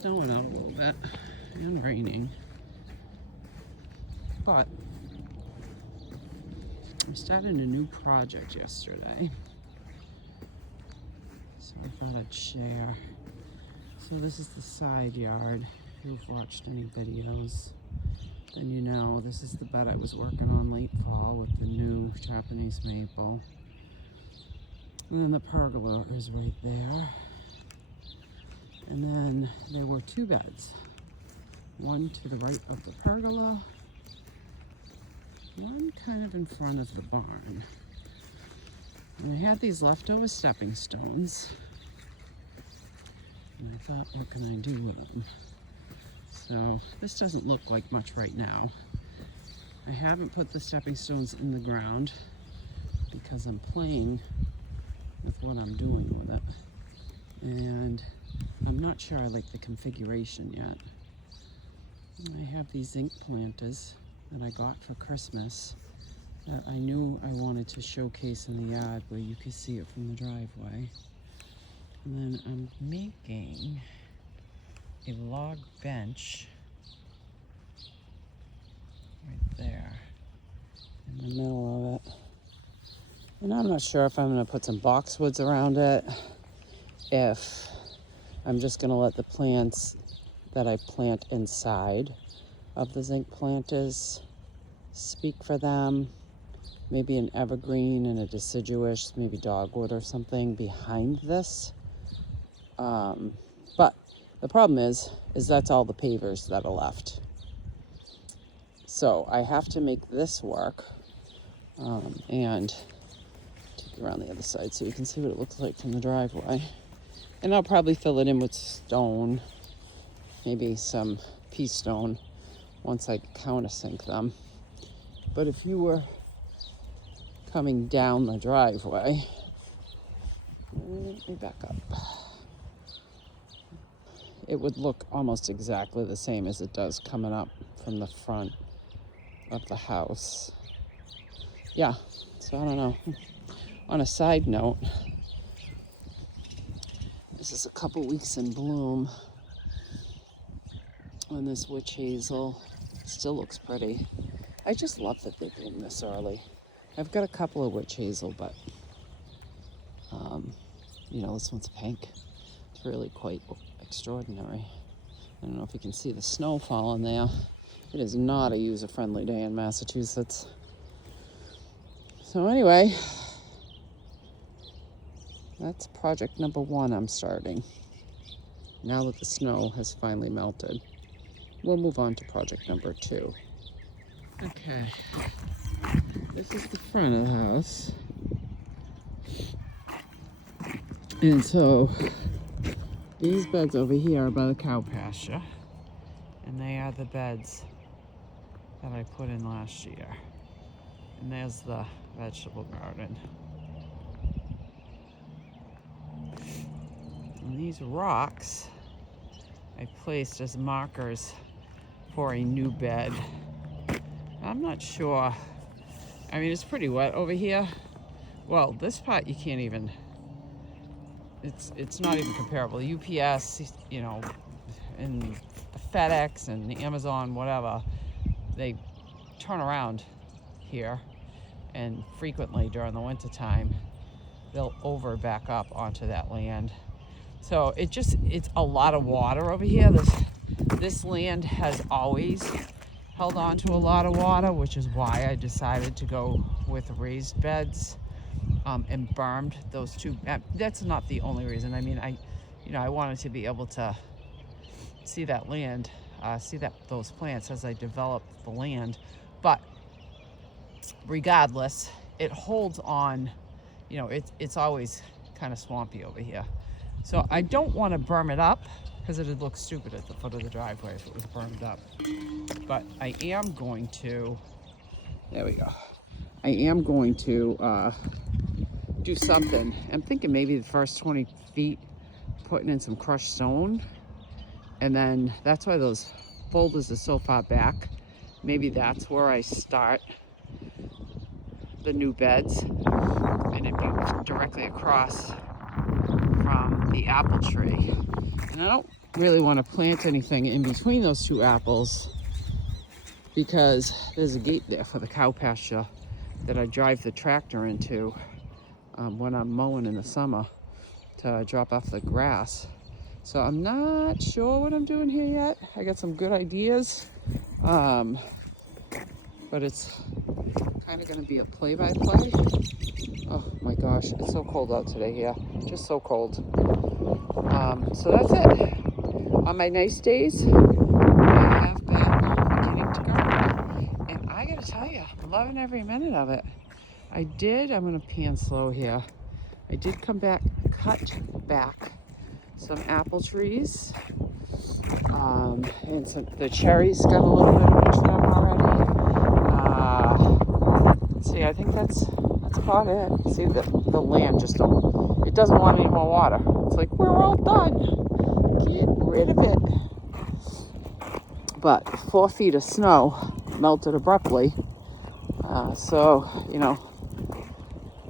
snowing out a little bit and raining. But I started a new project yesterday, so I thought I'd share. So this is the side yard. If you've watched any videos, then you know this is the bed I was working on late fall with the new Japanese maple. And then the pergola is right there. And then there were two beds. One to the right of the pergola, one kind of in front of the barn. And I had these leftover stepping stones. And I thought, what can I do with them? So this doesn't look like much right now. I haven't put the stepping stones in the ground because I'm playing with what I'm doing with it. And I'm not sure I like the configuration yet. I have these zinc planters that I got for Christmas that I knew I wanted to showcase in the yard where you could see it from the driveway. And then I'm making a log bench right there in the middle of it. And I'm not sure if I'm going to put some boxwoods around it, if I'm just going to let the plants that I plant inside of the zinc planters speak for them. Maybe an evergreen and a deciduous, maybe dogwood or something behind this. But the problem is that's all the pavers that are left. So I have to make this work and take it around the other side so you can see what it looks like from the driveway. And I'll probably fill it in with stone, maybe some pea stone once I countersink them. But if you were coming down the driveway, let me back up. It would look almost exactly the same as it does coming up from the front of the house. Yeah, so I don't know. On a side note, this is a couple weeks in bloom, and this witch hazel still looks pretty. I just love that they bloom this early. I've got a couple of witch hazel, but this one's pink. It's really quite extraordinary. I don't know if you can see the snow falling there. It is not a user-friendly day in Massachusetts. So anyway, that's project number 1 I'm starting. Now that the snow has finally melted, we'll move on to project number 2. Okay, this is the front of the house. And so these beds over here are by the cow pasture, and they are the beds that I put in last year. And there's the vegetable garden. And these rocks I placed as markers for a new bed. I'm not sure. I mean, it's pretty wet over here. Well, this part you can't even, it's not even comparable. UPS, and FedEx and Amazon, whatever, they turn around here, and frequently during the winter time they'll back up onto that land. So it's a lot of water over here. This land has always held on to a lot of water, which is why I decided to go with raised beds and bermed those two. That's not the only reason. I mean, I wanted to be able to see that land, those plants as I develop the land. But regardless, it holds on. It's always kind of swampy over here. So I don't want to berm it up because it'd look stupid at the foot of the driveway if it was bermed up. But I am going to, there we go. I am going to do something. I'm thinking maybe the first 20 feet putting in some crushed stone. And then that's why those boulders are so far back. Maybe that's where I start the new beds, and it'd be directly across from the apple tree. And I don't really want to plant anything in between those two apples because there's a gate there for the cow pasture that I drive the tractor into when I'm mowing in the summer to drop off the grass. So I'm not sure what I'm doing here yet. I got some good ideas, but it's kind of going to be a play-by-play. Oh my gosh, it's so cold out today here. Just so cold. So that's it. On my nice days, I have been beginning to garden. And I gotta tell you, I'm loving every minute of it. I'm gonna pan slow here. I did cut back some apple trees. And the cherries got a little bit of them already. See, I think that's about it. See, the land just it doesn't want any more water. It's like, we're all done. Get rid of it. But 4 feet of snow melted abruptly. So, you know,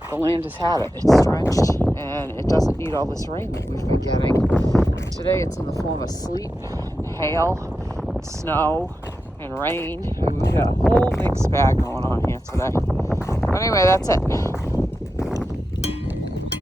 the land has had it. It's drenched and it doesn't need all this rain that we've been getting. Today it's in the form of sleet, and hail, and snow, and rain. We got a whole mixed bag going on here today. But anyway, that's it.